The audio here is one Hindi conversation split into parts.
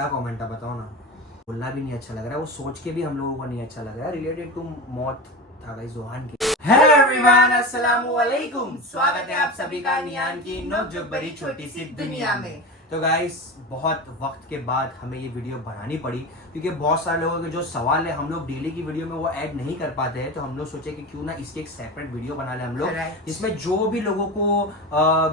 क्या कमेंट है बताओ ना। बोलना भी नहीं अच्छा लग रहा है, वो सोच के भी हम लोगों को नहीं अच्छा लग रहा है। रिलेटेड टू मौत था गाइस जोहान की। हेलो एवरीवन, अस्सलामु अलैकुम। स्वागत है आप सभी का नियान की नोकझोंक भरी छोटी सी दुनिया में। तो गाइस बहुत वक्त के बाद हमें ये वीडियो बनानी पड़ी क्योंकि बहुत सारे लोगों के जो सवाल है हम लोग डेली की वीडियो में वो ऐड नहीं कर पाते हैं। तो हम लोग सोचे कि क्यों ना इसकी एक सेपरेट वीडियो बना ले हम लोग, जिसमें जो भी लोगों को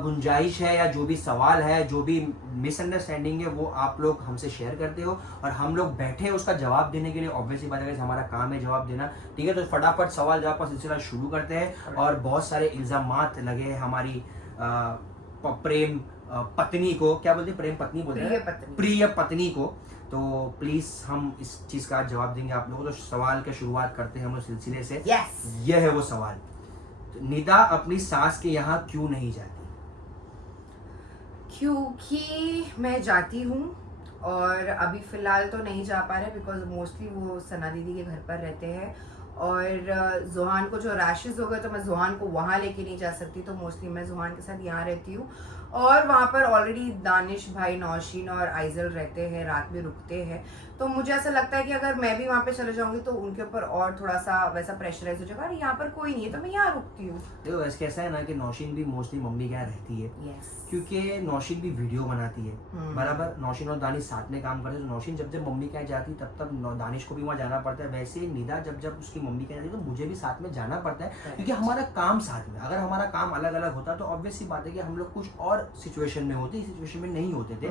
गुंजाइश है या जो भी सवाल है, जो भी मिसअंडरस्टैंडिंग है, वो आप लोग हमसे शेयर करते हो और हम लोग बैठे उसका जवाब देने के लिए। ऑब्वियसली बात है हमारा काम है जवाब देना, ठीक है। तो फटाफट सवाल जवाब का सिलसिला शुरू करते हैं। और बहुत सारे इल्जामात लगे हैं हमारी प्रेम पत्नी को, क्या बोलते हैं, प्रेम पत्नी बोलते हैं, प्रिय पत्नी को। तो प्लीज हम इस चीज का जवाब देंगे आप लोगों को। तो सवाल की शुरुआत करते हैं हम लोग सिलसिले से। यह है वो सवाल, तो निदा अपनी सास के यहाँ क्यों नहीं जाती? क्योंकि मैं जाती हूँ और अभी फिलहाल तो नहीं जा पा रहे बिकॉज मोस्टली वो सना दीदी के घर पर रहते हैं और जोहान को जो रैशेस हो गए तो मैं जोहान को वहाँ लेके नहीं जा सकती। तो मोस्टली मैं जोहान के साथ यहाँ रहती हूँ और वहाँ पर ऑलरेडी दानिश भाई, नौशीन और आइजल रहते हैं, रात में रुकते हैं। तो मुझे ऐसा लगता है कि अगर मैं भी वहाँ पे चले जाऊंगी तो उनके ऊपर और थोड़ा सा वैसा प्रेशराइज हो जाएगा। अरे यहाँ पर कोई नहीं है तो मैं यहाँ रुकती हूँ। देखो वैसे कैसा है ना कि नौशीन भी मोस्टली मम्मी के यहाँ रहती है। क्योंकि नौशीन भी वीडियो बनाती है बराबर। नौशीन और दानिश साथ में काम करते हैं। तो नौशीन जब जब मम्मी के यहाँ जाती है तब दानिश को भी वहाँ जाना पड़ता है। वैसे निदा जब जब उसकी मम्मी के यहाँ जाती है तो मुझे भी साथ में जाना पड़ता है क्योंकि हमारा काम साथ में। अगर हमारा काम अलग अलग होता तो ऑब्वियस सी बात है कि हम लोग कुछ और सिचुएशन में होते, सिचुएशन में नहीं होते थे।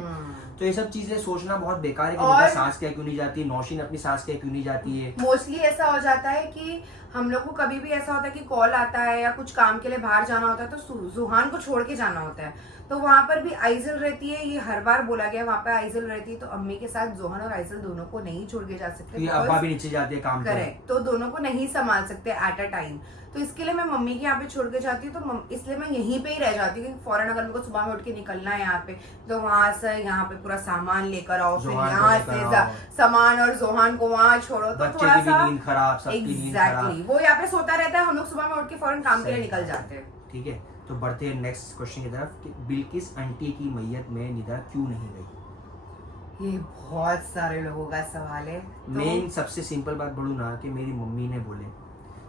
तो ये सब चीजें सोचना बहुत बेकार है कि निदा सास के क्यों नहीं जाती, नौशीन अपनी सास के क्यों नहीं जाती है। मोस्टली ऐसा हो जाता है कि हम लोग को कभी भी ऐसा होता है कि कॉल आता है या कुछ काम के लिए बाहर जाना होता है तो जुहान को छोड़ के जाना होता है। तो वहाँ पर भी आइजल रहती है, ये हर बार बोला गया वहाँ पे आइजल रहती है। तो अम्मी के साथ जोहान और आइजल दोनों को नहीं छोड़ के जा सकते, अब्बा भी नीचे जाते हैं काम पे। करेक्ट, तो दोनों को नहीं संभाल सकते एट अ टाइम। तो इसके लिए मैं मम्मी के यहाँ पे छोड़ के जाती हूँ। तो इसलिए मैं यहीं पे ही रह जाती हूँ। फौरन अगर मेरे को सुबह में उठ के निकलना है यहाँ पे तो वहां से यहाँ पे पूरा सामान लेकर आओ, फिर यहाँ से सामान और जोहान को वहाँ छोड़ो। तो थोड़ा सा एग्जैक्टली वो यहाँ पे सोता रहता है, हम लोग सुबह में उठ के फौरन काम के लिए निकल जाते हैं। ठीक है, तो बढ़ते हैं नेक्स्ट क्वेश्चन की तरफ कि बिल्किस आंटी की मैयत में निदा क्यों नहीं गई? ये बहुत सारे लोगों का सवाल है। मेन सबसे सिंपल बात बोलूँ ना कि मेरी मम्मी ने बोले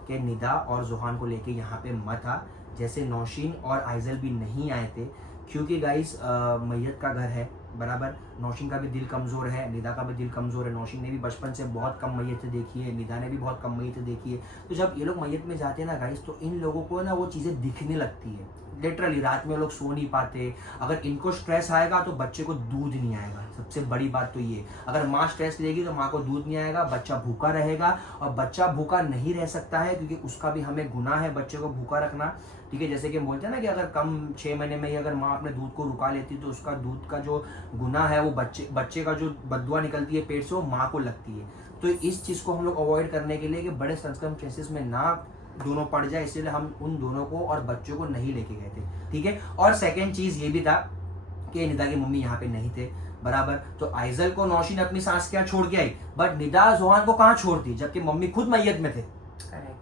कि निदा और जोहान को लेके यहाँ पे मत आ। जैसे नौशीन और आइजल भी नहीं आए थे क्योंकि गाइस मैयत का घर है बराबर। नौशीन का भी दिल कमज़ोर है, निदा का भी दिल कमज़ोर है। नौशीन ने भी बचपन से बहुत कम मैयतें देखी है, निदा ने भी बहुत कम मैयतें देखी है। तो जब ये लोग मैयत में जाते हैं ना गाइस तो इन लोगों को ना वो चीज़ें दिखने लगती है। लिटरली रात में लोग सो नहीं पाते। अगर इनको स्ट्रेस आएगा तो बच्चे को दूध नहीं आएगा। सबसे बड़ी बात तो ये, अगर माँ स्ट्रेस लेगी तो माँ को दूध नहीं आएगा, बच्चा भूखा रहेगा। और बच्चा भूखा नहीं रह सकता है क्योंकि उसका भी हमें गुनाह है बच्चे को भूखा रखना, ठीक है। जैसे कि बोलते हैं ना कि अगर कम 6 महीने में ही अगर माँ अपने दूध को रुका लेती तो उसका दूध का जो गुनाह है वो बच्चे का जो बददुआ निकलती है पेट से वो माँ को लगती है। तो इस चीज़ को हम लोग अवॉइड करने के लिए कि बड़े सर्कमस्टेंसेस में ना दोनों पड़ जाए, इसलिए हम उन दोनों को और बच्चों को नहीं लेके गए थे, ठीक है। और सेकेंड चीज़ ये भी था कि निदा की मम्मी यहाँ पे नहीं थे बराबर। तो आइजल को नौशीन अपनी सास के यहाँ छोड़ के आई, बट निदा जोहान को कहाँ छोड़ती जबकि मम्मी खुद मैयत में थे।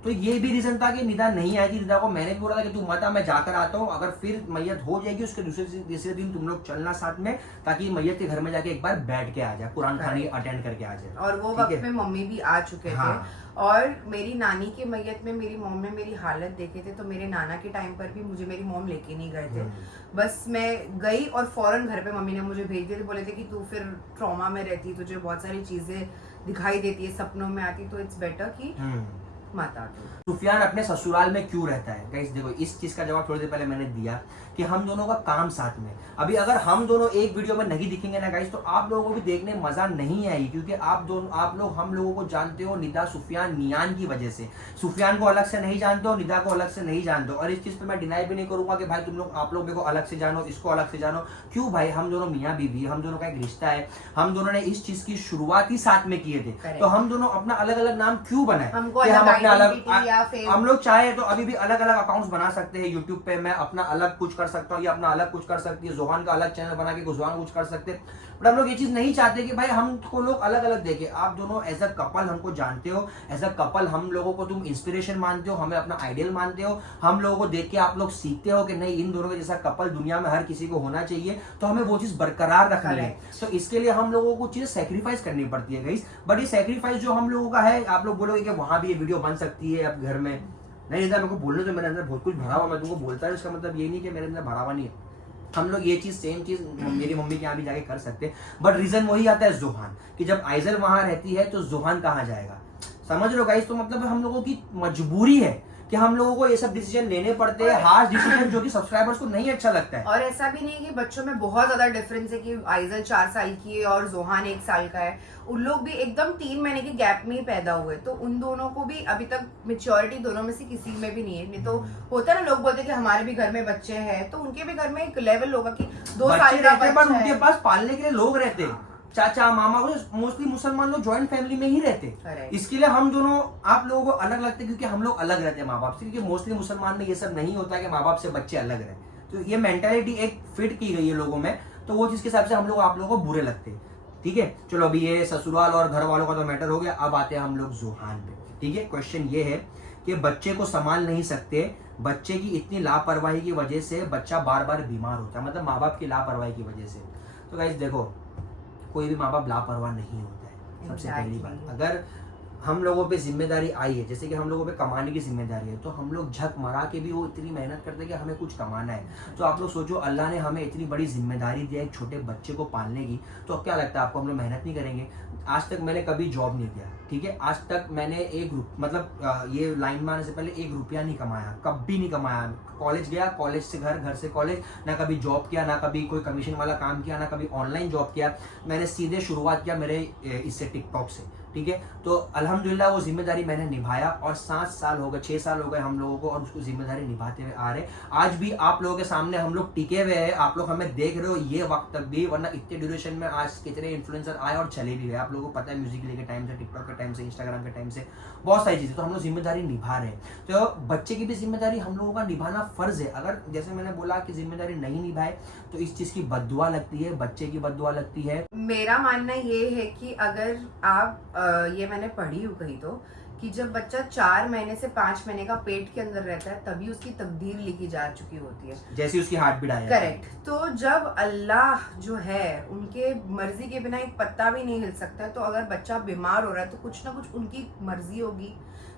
तो ये भी रीजन था कि निदा नहीं आई थी। निदा को मैंने भी बोला था कि तू मत आ, मैं जाकर आता हूँ। अगर फिर मैयत हो जाएगी उसके तीसरे दिन तुम लोग चलना साथ में, ताकि मैयत के घर में जाके एक बार बैठ के आ जाए, कुरान खानी अटेंड करके आ जाए। और वो वक्त में मम्मी भी आ चुके थे। और मेरी नानी की मैयत में मेरी मॉम ने मेरी हालत देखे थे तो मेरे नाना के टाइम पर भी मुझे मेरी मॉम लेके नहीं गए थे। बस मैं गई और फौरन घर पे मम्मी ने मुझे भेज दिया थे, बोले थे कि तू फिर ट्रॉमा में रहती, तुझे बहुत सारी चीजें दिखाई देती है, सपनों में आती, तो इट्स बेटर कि मत आ। सुफियान अपने ससुराल में क्यों रहता है? गाइस देखो इस चीज का जवाब थोड़ी देर पहले मैंने दिया कि हम दोनों का काम साथ में। अभी अगर हम दोनों एक वीडियो में नहीं दिखेंगे ना गाइस तो आप लोगों को भी देखने मजा नहीं आएगी क्योंकि आप लोग हम लोगों को जानते हो निदा सुफियान नियान की वजह से। सुफियान को अलग से नहीं जानते हो, निदा को अलग से नहीं जानते हो। और इस चीज पे मैं डिनाई भी नहीं करूंगा कि भाई आप लोग मेरे को अलग से जानो, इसको अलग से जानो। क्यों भाई, हम दोनों मियाँ बीवी, हम दोनों का एक रिश्ता है। हम दोनों ने इस चीज की शुरुआत ही साथ में किए थे। तो हम दोनों अपना अलग अलग नाम क्यों बनाए कि हम अपने अलग identity या फिर हम लोग चाहे तो अभी भी अलग अलग अकाउंट्स बना सकते हैं यूट्यूब पे। मैं अपना अलग कुछ कर सकता हूँ, ये अपना अलग कुछ कर सकती है, जोहान का अलग चैनल बना के जोहान कुछ कर सकते हैं। बट हम लोग ये चीज नहीं चाहते कि भाई हमको लोग अलग अलग देखे। आप दोनों एज अ कपल हमको जानते हो, एज अ कपल हम लोगों को तुम इंस्पिरेशन मानते हो, हमें अपना आइडियल मानते हो, हम लोगों को देख के आप लोग सीखते हो कि नहीं इन दोनों के जैसा कपल दुनिया में हर किसी को होना चाहिए, तो हमें वो चीज बरकरार रखनी है। तो इसके लिए हम लोगों को चीजें सेक्रीफाइस करनी पड़ती है गाइस। बट ये सेक्रीफाइस जो हम लोगों का है, आप लोग बोलोगे कि वहां भी ये वीडियो बन सकती है अब घर में, नहीं मेरे को बोलने तो मेरे अंदर बहुत कुछ भरा हुआ, मैं तुमको बोलता है इसका मतलब ये नहीं कि मेरे अंदर भरा हुआ नहीं है। हम लोग ये चीज सेम चीज मेरी मम्मी के यहाँ भी जाके कर सकते हैं। बट रीजन वही आता है जोहान, कि जब आइजल वहां रहती है तो जोहान कहाँ जाएगा, समझ लो गाइस। तो मतलब हम लोगों की मजबूरी है कि हम लोगों को ये सब डिसीजन लेने पड़ते हैं, हार्श डिसीजन जो कि सब्सक्राइबर्स को नहीं अच्छा लगता है। और ऐसा भी नहीं है कि बच्चों में बहुत ज्यादा डिफरेंस है कि आइजल 4 साल की है और जोहान 1 साल का है। उन लोग भी एकदम 3 महीने के गैप में ही पैदा हुए, तो उन दोनों को भी अभी तक मेच्योरिटी दोनों में से किसी में भी नहीं है। नहीं तो होता है ना, लोग बोलते हैं कि हमारे भी घर में बच्चे हैं, तो उनके भी घर में एक लेवल होगा कि 2 साल का बच्चा है, उनके पास पालने के लिए लोग रहते, चाचा मामा, मोस्टली मुसलमान लोग ज्वाइंट फैमिली में ही रहते। इसके लिए हम दोनों आप लोगों को अलग लगते हैं, क्योंकि हम लोग अलग रहते हैं माँ बाप से। क्योंकि मोस्टली मुसलमान में ये सब नहीं होता कि माँ बाप से बच्चे अलग रहे, तो ये मेंटालिटी एक फिट की गई है लोगों में, तो वो चीज के हिसाब से हम लोग आप लोगों को बुरे लगते हैं। ठीक है, चलो अभी ये ससुराल और घर वालों का तो मैटर हो गया। अब आते हैं हम लोग जोहान पे। ठीक है, क्वेश्चन ये है कि बच्चे को संभाल नहीं सकते, बच्चे की इतनी लापरवाही की वजह से बच्चा बार बार बीमार होता है, मतलब माँ बाप की लापरवाही की वजह से। तो गाइस देखो, कोई भी माँ बाप लापरवाह नहीं होता है। सबसे पहली बात, अगर हम लोगों पे जिम्मेदारी आई है, जैसे कि हम लोगों पे कमाने की जिम्मेदारी है, तो हम लोग झक मरा के भी वो इतनी मेहनत करते हैं कि हमें कुछ कमाना है। तो आप लोग सोचो, अल्लाह ने हमें इतनी बड़ी जिम्मेदारी दी है एक छोटे बच्चे को पालने की, तो अब क्या लगता है आपको हम लोग मेहनत नहीं करेंगे? आज तक मैंने कभी जॉब नहीं किया, ठीक है, आज तक मैंने ये लाइन में आने से पहले 1 रुपया नहीं कमाया, कभी नहीं कमाया। कॉलेज गया, कॉलेज से घर, घर से कॉलेज, ना कभी जॉब किया, ना कभी कोई कमीशन वाला काम किया, ना कभी ऑनलाइन जॉब किया। मैंने सीधे शुरुआत किया मेरे इससे टिकटॉक से। ठीक है, तो अल्हम्दुलिल्लाह वो जिम्मेदारी मैंने निभाया, और 7 साल हो गए, 6 साल हो गए हम लोगों को, और उसको जिम्मेदारी निभाते हुए आ रहे। आज भी आप लोगों के सामने हम लोग टिके हुए हैं, आप लोग हमें देख रहे हो ये वक्त तक भी, वरना इतने ड्यूरेशन में आज कितने इन्फ्लुएंसर आए और चले भी गए। आप लोगों को पता है, म्यूजिक के टाइम से, टिकटॉक के टाइम से, इंस्टाग्राम के टाइम से, बहुत सारी चीजें, तो हम लोग जिम्मेदारी निभा रहे हैं। तो बच्चे की भी जिम्मेदारी हम लोगों का निभाना फर्ज है। अगर जैसे मैंने बोला कि जिम्मेदारी नहीं निभाए तो इस चीज की बद्दुआ लगती है, बच्चे की बद्दुआ लगती है। मेरा मानना ये है कि अगर आप ये मैंने पढ़ी हूँ कहीं तो, कि जब बच्चा 4 महीने से 5 महीने का पेट के अंदर रहता है, तभी उसकी तकदीर लिखी जा चुकी होती है, जैसी उसकी हार्ट बीट आया। करेक्ट। तो जब अल्लाह जो है, उनके मर्जी के बिना एक पत्ता भी नहीं हिल सकता, तो अगर बच्चा बीमार हो रहा है तो कुछ ना कुछ उनकी मर्जी होगी।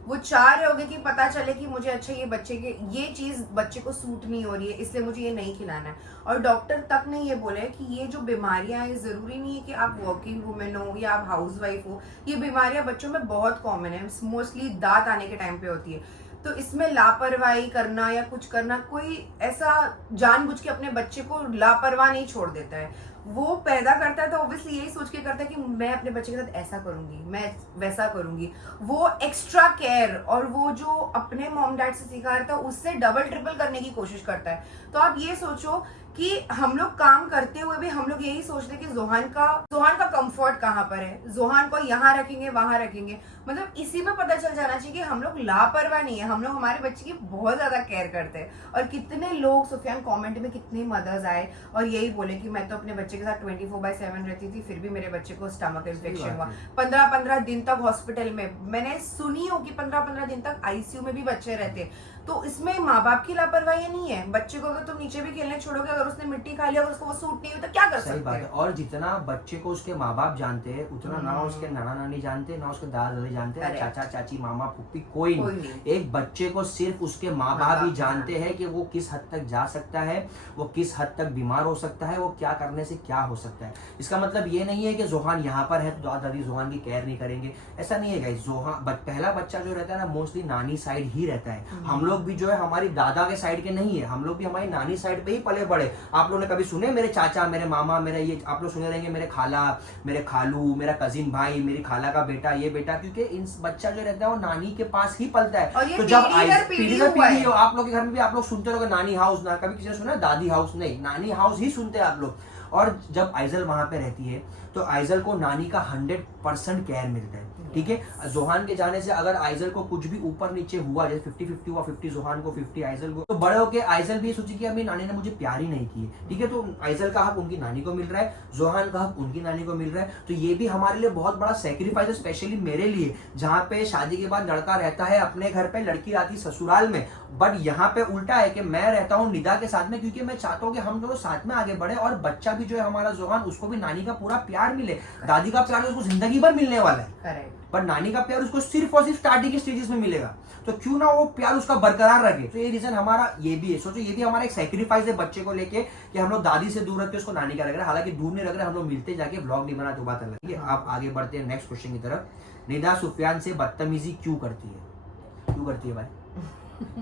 वो चाह रहे होंगे कि पता चले कि मुझे अच्छा ये चीज बच्चे को सूट नहीं हो रही है, इसलिए मुझे ये नहीं खिलाना है। और डॉक्टर तक ने ये बोला है कि ये जो बीमारियां हैं, जरूरी नहीं है कि आप वर्किंग वुमेन हो या आप हाउस वाइफ हो, ये बीमारियां बच्चों में बहुत कॉमन है, मोस्टली दांत आने के टाइम पे होती है। तो इसमें लापरवाही करना या कुछ करना, कोई ऐसा जानबूझ के अपने बच्चे को लापरवाह नहीं छोड़ देता है। वो पैदा करता है तो ऑब्वियसली यही सोच के करता है कि मैं अपने बच्चे के साथ ऐसा करूंगी, मैं वैसा करूंगी। वो एक्स्ट्रा केयर और वो जो अपने मॉम डैड से सीखा रहता है उससे डबल ट्रिपल करने की कोशिश करता है। तो आप ये सोचो कि हम लोग काम करते हुए भी हम लोग यही सोचते हैं कि जोहान का कंफर्ट कहाँ पर है, जोहान को यहाँ रखेंगे वहां रखेंगे। मतलब इसी में पता चल जाना चाहिए कि हम लोग लापरवाह नहीं है, हम लोग हमारे बच्चे की बहुत ज्यादा केयर करते हैं। और कितने लोग सुफियान कमेंट में कितने मदर्स आए और यही बोले कि मैं तो अपने बच्चे के साथ 24/7 रहती थी, फिर भी मेरे बच्चे को स्टमक इन्फेक्शन हुआ। 15-15 दिन तक हॉस्पिटल में, मैंने सुनी हो कि 15-15 दिन तक आईसीयू में भी बच्चे रहते। तो इसमें माँ बाप की लापरवाही नहीं है। बच्चे को अगर तुम नीचे भी खेलने छोड़ोगे, अगर उसने मिट्टी खा लिया, अगर उसको वो सूट नहीं हुई तो क्या कर सकते हैं? सही बात है। और जितना बच्चे को उसके माँ बाप जानते हैं, उतना ना उसके नाना नानी जानते, ना उसके दादा दादी जानते, ना चाचा चाची मामा फूफी, कोई नहीं। एक बच्चे को सिर्फ उसके माँ बाप ही जानते हैं कि वो किस हद तक जा सकता है, वो किस हद तक बीमार हो सकता है, वो क्या करने से क्या हो सकता है। इसका मतलब ये नहीं है कि जोहान यहाँ पर है तो दादा दादी जोहान की केयर नहीं करेंगे, ऐसा नहीं है गाइस। जोहान पहला बच्चा जो रहता है ना, मोस्टली नानी साइड ही रहता है। हम लोग भी जो है हमारी दादा के साइड के नहीं है, हम लोग भी हमारी नानी साइड पे ही पले बड़े। आप लोगों ने कभी सुने मेरे चाचा, मेरे मामा, मेरे ये, आप लोग सुने रहेंगे मेरे खाला, मेरे खालू, मेरा कजिन भाई, मेरी खाला का बेटा, ये बेटा, क्योंकि इन बच्चा जो रहता है वो नानी के पास ही पलता है। तो जब पीढ़ी हो, आप लोग के घर में भी आप लोग सुनते रहोगे नानी हाउस, ना कभी किसी ने सुना दादी हाउस, नहीं, नानी हाउस ही सुनते हैं आप लोग। और जब आइजल वहां पे रहती है तो आइजल को नानी का 100% केयर मिलता है। ठीक है। जोहान के जाने से अगर आइजल को कुछ भी ऊपर नीचे हुआ, जैसे 50-50 हुआ, 50 जोहान को 50 आइजल को, तो बड़े होके आइजल भी सोची कि अब मेरी नानी ने मुझे प्यार ही नहीं की, ठीक है। तो आइजल का हक उनकी नानी को मिल रहा है, जोहान का हक उनकी नानी को मिल रहा है। तो ये भी हमारे लिए बहुत बड़ा सेक्रीफाइस है, स्पेशली मेरे लिए, जहाँ पे शादी के बाद लड़का रहता है अपने घर पे, लड़की रहती ससुराल में। बट यहाँ पे उल्टा है कि मैं रहता हूँ निदा के साथ में, क्योंकि मैं चाहता हूँ कि हम दोनों साथ में आगे बढ़े, और बच्चा भी जो है हमारा जोहान, उसको भी नानी का पूरा प्यार मिले। दादी का प्यार उसको जिंदगी भर मिलने वाला है, पर नानी का प्यार उसको सिर्फ और सिर्फ स्टार्टिंग के स्टेजेस में मिलेगा। तो क्यों ना वो प्यार उसका बरकरार रखे। तो ये रीजन हमारा ये भी है। सोचो ये भी हमारा एक सैक्रिफाइस है बच्चे को लेके, कि हम लोग दादी से दूर रखते उसको नानी का रख रहे हैं। हालांकि दूर नहीं रख रहे, हम लोग मिलते जाके व्लॉग नहीं बना, तो बात अलग है। आप आगे बढ़ते हैं नेक्स्ट क्वेश्चन की तरफ। निदा सुफियान से बदतमीजी क्यों करती है? क्यों करती है भाई?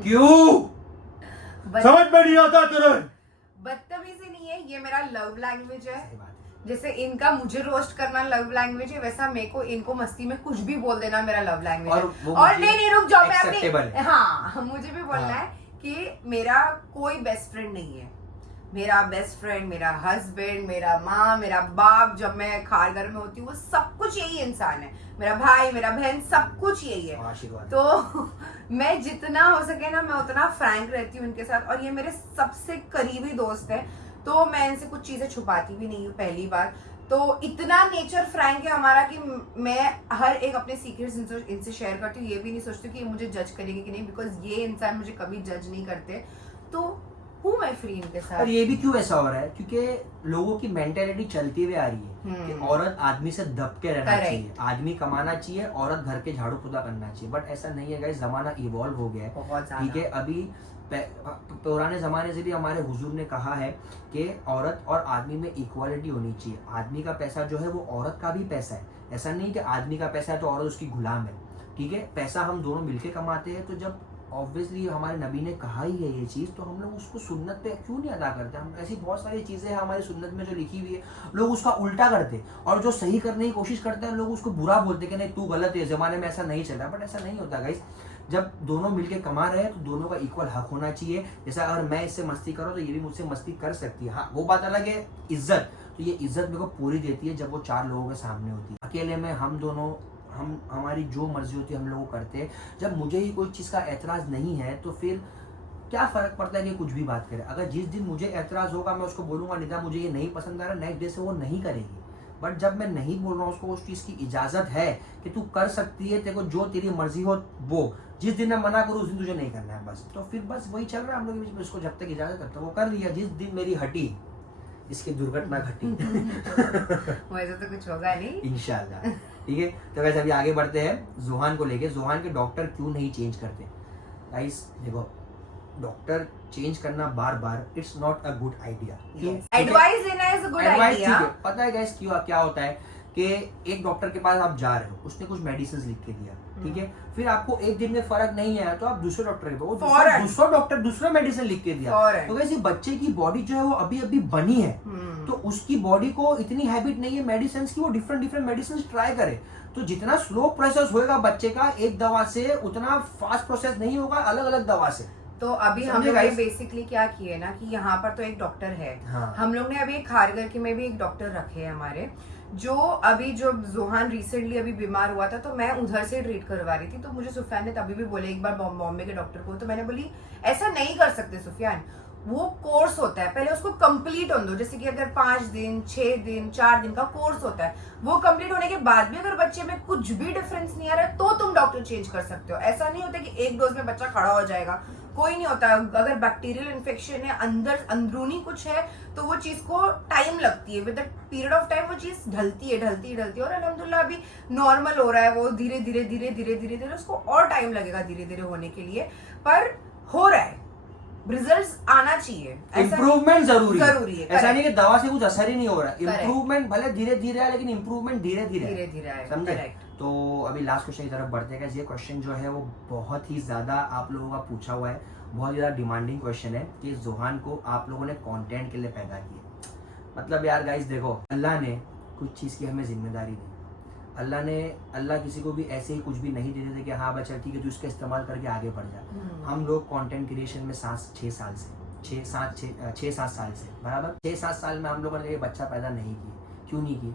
क्यों? समझ में नहीं आता तुरंत। बदतमीजी नहीं है, ये मेरा लव लैंग्वेज है। सही बात है। जैसे इनका मुझे रोस्ट करना लव लैंग्वेज है, वैसा मेरे को इनको मस्ती में कुछ भी बोल देना मेरा लव लैंग्वेज है। और नहीं रुक जाओ, मैं अपनी, हाँ मुझे भी बोलना है कि मेरा कोई बेस्ट फ्रेंड नहीं है। मेरा बेस्ट फ्रेंड, मेरा हस्बैंड, मेरा माँ, मेरा बाप, जब मैं खारघर में होती हूँ, वो सब कुछ यही इंसान है। मेरा भाई, मेरा बहन, सब कुछ यही है। तो मैं जितना हो सके ना, मैं उतना फ्रैंक रहती हूँ इनके साथ, और ये मेरे सबसे करीबी दोस्त है। तो मैं इनसे कुछ चीजें छुपाती भी नहीं हूँ, पहली बार। तो इतना नेचर फ्रैंक है हमारा कि मैं हर एक अपने सीक्रेट्स इनसे शेयर करती हूँ। ये भी नहीं सोचती कि ये मुझे जज करेंगे कि नहीं, बिकॉज ये इंसान मुझे कभी जज नहीं करते। तो हूँ मैं फ्री इनके साथ। और ये भी क्यों ऐसा हो रहा है? क्योंकि लोगों की मेंटेलिटी चलती हुई आ रही है कि औरत आदमी से दब के रहना चाहिए, आदमी कमाना चाहिए, औरत घर के झाड़ू पोछा करना चाहिए। बट ऐसा नहीं है गाइस, जमाना इवॉल्व हो गया है, ठीक है। अभी पुराने जमाने से भी हमारे हुजूर ने कहा है कि औरत और आदमी में इक्वालिटी होनी चाहिए। आदमी का पैसा जो है वो औरत का भी पैसा है। ऐसा नहीं कि आदमी का पैसा है तो औरत उसकी गुलाम है, ठीक है। पैसा हम दोनों मिलके कमाते हैं। तो जब ऑब्वियसली हमारे नबी ने कहा ही है ये चीज़, तो हम लोग उसको सुन्नत पे क्यों नहीं अदा करते? हम ऐसी बहुत सारी चीज़ें हैं हमारी सुन्नत में जो लिखी हुई है, लोग उसका उल्टा करते, और जो सही करने की कोशिश करते हैं लोग उसको बुरा बोलते कि नहीं तू गलत है, ज़माने में ऐसा नहीं चला। बट ऐसा नहीं होता गाइस। जब दोनों मिलके कमा रहे हैं तो दोनों का इक्वल हक होना चाहिए। जैसा अगर मैं इससे मस्ती करूँ तो ये भी मुझसे मस्ती कर सकती है। हाँ वो बात अलग है, इज्जत। तो ये इज्जत मेरे को पूरी देती है जब वो चार लोगों के सामने होती है। अकेले में हम दोनों हमारी जो मर्जी होती है हम लोग करते हैं। जब मुझे ही कोई चीज़ का एतराज़ नहीं है तो फिर क्या फ़र्क पड़ता है कि कुछ भी बात करे। अगर जिस दिन मुझे एतराज़ होगा मैं उसको बोलूँगा निदा मुझे ये नहीं पसंद आ रहा, नेक्स्ट डे से वो नहीं करेगी। बट जब मैं नहीं बोल रहा हूँ उसको, उस चीज़ की इजाज़त है कि तू कर सकती है, तेरे को जो तेरी मर्जी हो वो, जिस दिन मैं मना करूँ उस दिन तुझे नहीं करना है बस। तो फिर बस वही चल रहा है हम लोग के बीच में। उसको जब तक इजाज़त है तो वो कर लिया। जिस दिन मेरी हटी इसकी दुर्घटना घटी वैसे तो कुछ होगा नहीं इंशाल्लाह, ठीक है। तो वैसे अभी आगे बढ़ते हैं जोहान को लेके। जोहान के डॉक्टर क्यों नहीं चेंज करते? गाइस देखो, डॉक्टर चेंज करना बार बार it's not a good idea. Advice देना इज अ गुड आइडिया। पता है गाइस क्या होता है कि एक डॉक्टर के पास आप जा रहे हो, उसने कुछ मेडिसिन लिख के दिया, ठीक है। फिर आपको एक दिन में फर्क नहीं आया तो आप दूसरे डॉक्टर के पास, दूसरा डॉक्टर दूसरा मेडिसिन लिख के दिया। तो वैसे बच्चे की बॉडी जो है वो अभी अभी बनी है, तो उसकी बॉडी को इतनी हैबिट नहीं है मेडिसिन की, वो डिफरेंट मेडिसिन ट्राई करे। तो जितना स्लो प्रोसेस होएगा बच्चे का एक दवा से, उतना फास्ट प्रोसेस नहीं होगा अलग अलग दवा से। तो अभी हम लोग ने बेसिकली क्या किए ना कि यहाँ पर तो एक डॉक्टर है, हाँ। हम लोग ने अभी खारघर के में भी एक डॉक्टर रखे हैं हमारे, जो अभी जो जोहान रिसेंटली अभी बीमार हुआ था तो मैं उधर से ट्रीट करवा रही थी। तो मुझे सुफियान ने तभी भी बोले एक बार बॉम्बे के डॉक्टर को, तो मैंने बोली ऐसा नहीं कर सकते सुफियान, वो कोर्स होता है, पहले उसको कंप्लीट होने दो। जैसे कि अगर 5 दिन 6 दिन 4 दिन का कोर्स होता है, वो कंप्लीट होने के बाद भी अगर बच्चे में कुछ भी डिफरेंस नहीं आ रहा है तो तुम डॉक्टर चेंज कर सकते हो। ऐसा नहीं होता कि एक डोज में बच्चा खड़ा हो जाएगा, कोई नहीं होता। अगर बैक्टीरियल इन्फेक्शन है, अंदरूनी कुछ है, तो वो चीज को टाइम लगती है। With the period of time वो चीज ढलती है और अल्हम्दुलिल्लाह अभी नॉर्मल हो रहा है वो। धीरे धीरे उसको और टाइम लगेगा धीरे धीरे होने के लिए, पर हो रहा है। रिजल्ट्स आना चाहिए, इम्प्रूवमेंट जरूरी है। ऐसा नहीं कि दवा से कुछ असर ही नहीं हो रहा। इम्प्रूवमेंट भले धीरे धीरे है, लेकिन इम्प्रूवमेंट धीरे धीरे है, समझे। तो अभी लास्ट क्वेश्चन की तरफ बढ़ते हैं। ये क्वेश्चन जो है वो बहुत ही ज्यादा आप लोगों का पूछा हुआ है, बहुत ज्यादा डिमांडिंग क्वेश्चन है कि जोहान को आप लोगों ने कंटेंट के लिए पैदा किया। मतलब यार गाइस देखो, अल्लाह ने कुछ चीज़ की हमें जिम्मेदारी दी। अल्लाह किसी को भी ऐसे ही कुछ भी नहीं दे देते कि हाँ बच्चा ठीक है तू इसका इस्तेमाल करके आगे बढ़ जा। हम लोग कंटेंट क्रिएशन में 6 साल से 6-7 साल से बराबर 6-7 साल में हम लोगों ने बच्चा पैदा नहीं किया। क्यों नहीं किया?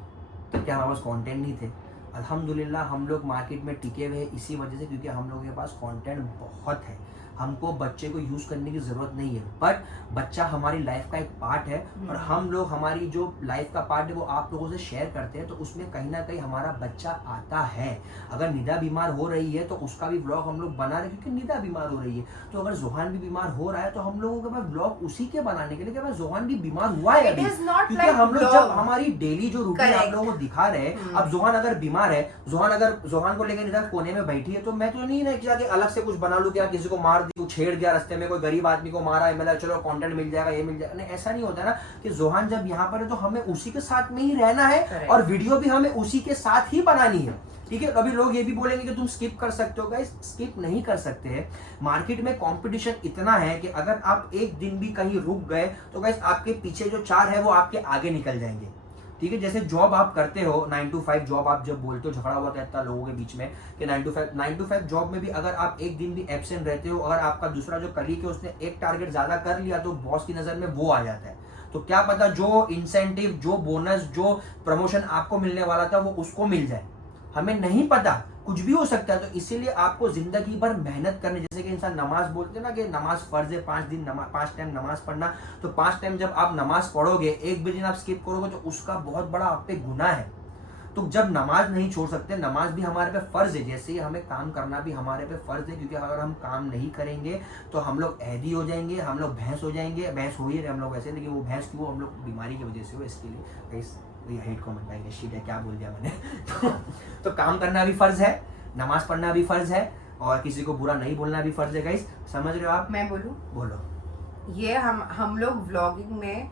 तो क्या हमारे पास कंटेंट नहीं थे? अल्हम्दुलिल्लाह हम लोग मार्केट में टिके हुए हैं इसी वजह से, क्योंकि हम लोगों के पास कंटेंट बहुत है। हमको बच्चे को यूज़ करने की ज़रूरत नहीं है, बट बच्चा हमारी लाइफ का एक पार्ट है और हम लोग हमारी जो लाइफ का पार्ट है वो आप लोगों से शेयर करते हैं, तो उसमें कहीं ना कहीं हमारा बच्चा आता है। अगर निदा बीमार हो रही है तो उसका भी ब्लॉग हम लोग बना रहे हैं क्योंकि निदा बीमार हो रही है। तो अगर जोहान भी बीमार हो रहा है तो हम लोगों के पास ब्लॉग उसी के बनाने के लिए कि भाई जोहान भी बीमार हुआ है अभी, क्योंकि हम लोग जब हमारी डेली जो रूटीन आप लोगों को दिखा रहे हैं, अब जोहान अगर बीमार है, जोहान को लेकर निदा कोने में बैठी है, तो मैं तो नहीं कि जाके अलग से कुछ बना लूं कि किसी को मार दी, छेड़ दिया रास्ते में, कोई गरीब आदमी को मारा है, मतलब चलो कंटेंट मिल जाएगा, ये मिल जाएगा। नहीं, ऐसा नहीं होता ना कि जोहान जब यहाँ पर है तो हमें उसी के साथ में ही रहना है और वीडियो भी हमें उसी के साथ ही बनानी है, ठीक है। अभी लोग ये भी बोलेंगे कि तुम स्किप कर सकते हो, गाइस स्किप नहीं कर सकते हैं। मार्केट में कंपटीशन इतना है कि अगर आप एक दिन भी कहीं रुक गए तो गाइस आपके पीछे जो 4 है वो आपके आगे निकल जाएंगे, ठीक है। जैसे जॉब आप करते हो 9 to 5 जॉब, आप जब बोलते हो, झगड़ा हुआ रहता है लोगों के बीच में कि 9 to 5 जॉब में भी अगर आप एक दिन भी एब्सेंट रहते हो, अगर आपका दूसरा जो कलीग है उसने एक टारगेट ज्यादा कर लिया तो बॉस की नजर में वो आ जाता है। तो क्या पता जो इंसेंटिव, जो बोनस, जो प्रमोशन आपको मिलने वाला था वो उसको मिल जाए, हमें नहीं पता, कुछ भी हो सकता है। तो इसीलिए आपको जिंदगी भर मेहनत करनी, जैसे कि इंसान नमाज बोलते हैं ना कि नमाज फर्ज है, 5 टाइम नमाज पढ़ना, तो 5 टाइम जब आप नमाज पढ़ोगे, एक भी दिन आप स्किप करोगे तो उसका बहुत बड़ा आप पे गुनाह है। तो जब नमाज नहीं छोड़ सकते, नमाज भी हमारे पे फर्ज है, जैसे ही हमें काम करना भी हमारे पे फर्ज है, क्योंकि अगर हम काम नहीं करेंगे तो हम लोग ऐदी हो जाएंगे, हम लोग भैंस हो जाएंगे। भैंस हो ही रहे हम लोग वैसे, लेकिन वो भैंस क्यों, हम लोग बीमारी की वजह से हो, इसके लिए हेट कमेंट आएंगे, शीट है क्या बोल दिया मैंने। तो काम करना भी फर्ज है, नमाज पढ़ना भी फर्ज है और किसी को बुरा नहीं बोलना भी फर्ज है। गाइस समझ रहे हो आप? मैं बोलूं? बोलो। ये हम लोग व्लॉगिंग में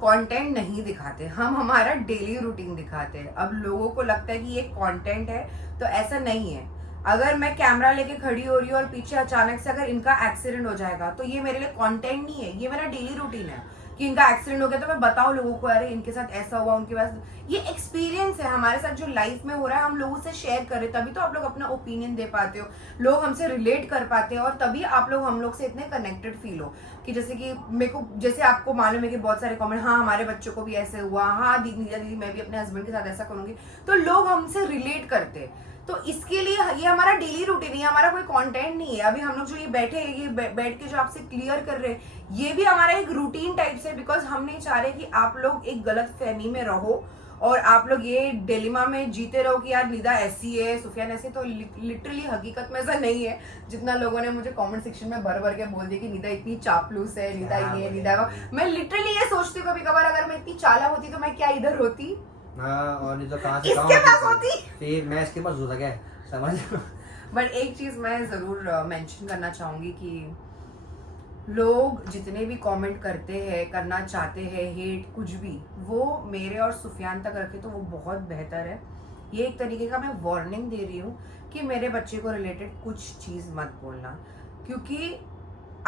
कंटेंट नहीं दिखाते, हम हमारा डेली रूटीन दिखाते हैं। अब लोगों को लगता है कि ये कंटेंट है, तो ऐसा नहीं है। अगर मैं कैमरा लेके खड़ी हो रही हूँ और पीछे अचानक से अगर इनका एक्सीडेंट हो जाएगा तो ये मेरे लिए कंटेंट नहीं है, ये मेरा डेली रूटीन है कि इनका एक्सीडेंट हो गया तो मैं बताऊं लोगों को, अरे इनके साथ ऐसा हुआ, उनके पास ये एक्सपीरियंस है, हमारे साथ जो लाइफ में हो रहा है हम लोगों से शेयर करें, तभी तो आप लोग अपना ओपिनियन दे पाते हो, लोग हमसे रिलेट कर पाते हैं और तभी आप लोग हम लोग से इतने कनेक्टेड फील हो। कि जैसे कि मेरे को, जैसे आपको मालूम है कि बहुत सारे कमेंट, हाँ हमारे बच्चों को भी ऐसे हुआ, हाँ दीदी मैं भी अपने हस्बैंड के साथ ऐसा करूंगी, तो लोग हमसे रिलेट करते हैं। तो इसके लिए ये हमारा डेली रूटीन है, हमारा कोई कंटेंट नहीं है। अभी हम लोग जो ये बैठे हैं, ये बैठ के जो आपसे क्लियर कर रहे हैं, ये भी हमारा एक रूटीन टाइप से, बिकॉज हम नहीं चाह रहे कि आप लोग एक गलत फहमी में रहो और आप लोग ये डिलेमा में जीते रहो कि यार निदा ऐसी है, सुफियान ऐसी। तो लिटरली हकीकत में ऐसा नहीं है, जितना लोगों ने मुझे कमेंट सेक्शन में भर भर के बोल दिया कि निदा इतनी चापलूस है, निदा ये निदा, मैं लिटरली ये सोचती हूँ कभी कभार, अगर मैं इतनी चालाक होती तो मैं क्या इधर होती, और नहीं तो कहाँ से इसके पास होती, फिर मैं इसके पास होता क्या, समझ। बट एक चीज मैं जरूर मेंशन करना चाहूंगी कि लोग जितने भी कमेंट करते हैं, करना चाहते हैं, हेट कुछ भी, वो मेरे और सुफियान तक रखे तो वो बहुत बेहतर है। ये एक तरीके का मैं वार्निंग दे रही हूँ कि मेरे बच्चे को रिलेटेड कुछ चीज मत बोलना, क्योंकि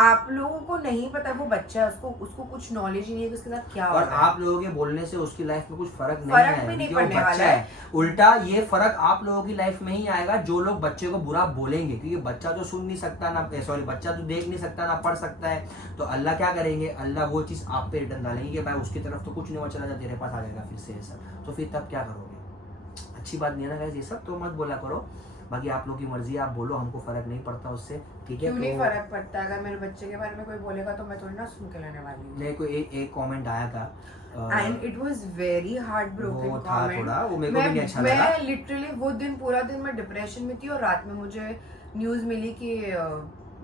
आप लोगों को नहीं पता वो बच्चा है, उसको कुछ नॉलेज ही नहीं है कि उसके साथ क्या हो और रहा है। आप लोगों के बोलने से उसकी लाइफ में कुछ फर्क नहीं भी नहीं क्योंकि पड़ने वो वाला बच्चा है। उल्टा ये फर्क आप लोगों की लाइफ में ही आएगा जो लोग बच्चे को बुरा बोलेंगे, क्योंकि बच्चा तो सुन नहीं सकता ना, सॉरी बच्चा तो देख नहीं सकता ना पढ़ सकता है, तो अल्लाह क्या करेंगे, अल्लाह वो चीज आप पे रिटर्न डालेंगे कि भाई उसकी तरफ तो कुछ नहीं हुआ, चला जा तेरे पास आ जाएगा फिर से ये सब, तो फिर तब क्या करोगे? अच्छी बात नहीं है ना गाइस, ये सब तो मत बोला करो। बाकी आप लोग की मर्जी, आप बोलो, हमको फर्क नहीं पड़ता उससे, ठीक है। क्यों नहीं फर्क पड़ता? अगर मेरे बच्चे के बारे में कोई बोलेगा तो मैं थोड़ी ना सुन के लेने वाली हूँ। नहीं, कोई एक कमेंट आया था and it was very heart broken comment, वो मेरे को भी नहीं अच्छा लगा। मैं लिटरली वो दिन पूरा दिन मैं डिप्रेशन में थी और रात में मुझे न्यूज मिली कि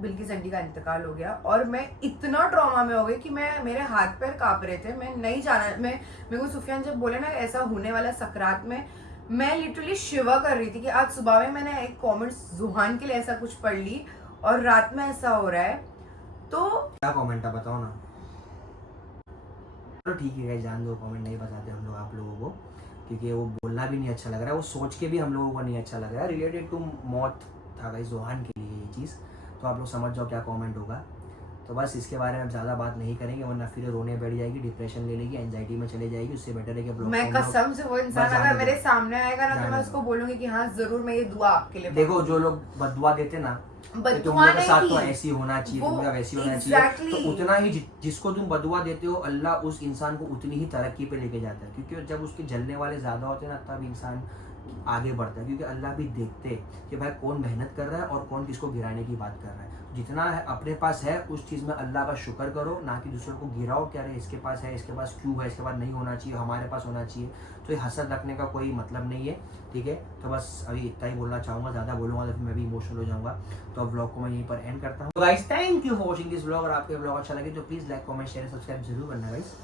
बिल्किस आंटी का इंतकाल हो गया और मैं इतना ट्रॉमा में हो गई कि मेरे हाथ पैर कांप रहे थे, मैं नहीं जाना, मेरे को सुफियान जब बोले ना ऐसा होने वाला सकरात में, मैं लिटरली शिवा कर रही थी कि आज सुबह में मैंने एक कमेंट जुहान के लिए ऐसा कुछ पढ़ ली और रात में ऐसा हो रहा है। तो क्या कमेंट है बताओ ना। चलो ठीक है गाइस, जान दो, कमेंट नहीं बताते हम लोग आप लोगों को, क्योंकि वो बोलना भी नहीं अच्छा लग रहा है, वो सोच के भी हम लोगों को नहीं अच्छा लग रहा है। रिलेटेड टू मौत था गाइस जोहान के लिए ये चीज़, तो आप लोग समझ जाओ क्या कमेंट होगा। तो बस इसके बारे में ज़्यादा बात नहीं करेंगे, वरना फिर रोने बैठ जाएगी, डिप्रेशन ले लेगी, एंजाइटी में चले जाएगी। उससे बेटर है कि ब्लॉग मैं कसम से वो इंसान अगर मेरे सामने आएगा ना तो मैं उसको बोलूंगी कि हाँ जरूर मैं ये दुआ आपके लिए। देखो जो लोग बददुआ देते ना, तुम लोग के साथ तो ऐसी होना चाहिए, तुम लोग वैसी होना चाहिए, तो उतना ही जिसको तुम बदुआ देते हो अल्लाह उस इंसान को उतनी ही तरक्की पे लेके जाता है, क्योंकि जब उसके जलने वाले ज्यादा होते हैं ना तब इंसान आगे बढ़ता है, क्योंकि अल्लाह भी देखते हैं कि भाई कौन मेहनत कर रहा है और कौन किसको गिराने की बात कर रहा है। जितना है अपने पास है उस चीज़ में अल्लाह का शुक्र करो, ना कि दूसरों को गिराओ कि अरे इसके पास है, इसके पास क्यों है, इसके पास नहीं होना चाहिए, हमारे पास होना चाहिए। तो ये हसद रखने का कोई मतलब नहीं है, ठीक है। तो बस अभी इतना ही बोलना चाहूँगा, ज़्यादा बोलूँगा तो फिर मैं भी इमोशनल हो जाऊँगा। तो अब व्लॉग को मैं यहीं पर एंड करता हूँ। तो guys thank you for watching this vlog. और आपके व्लॉग अच्छा लगे तो please like comment share subscribe जरूर करना गाइस।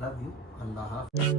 लव यू, अल्लाह हाफ़िज़।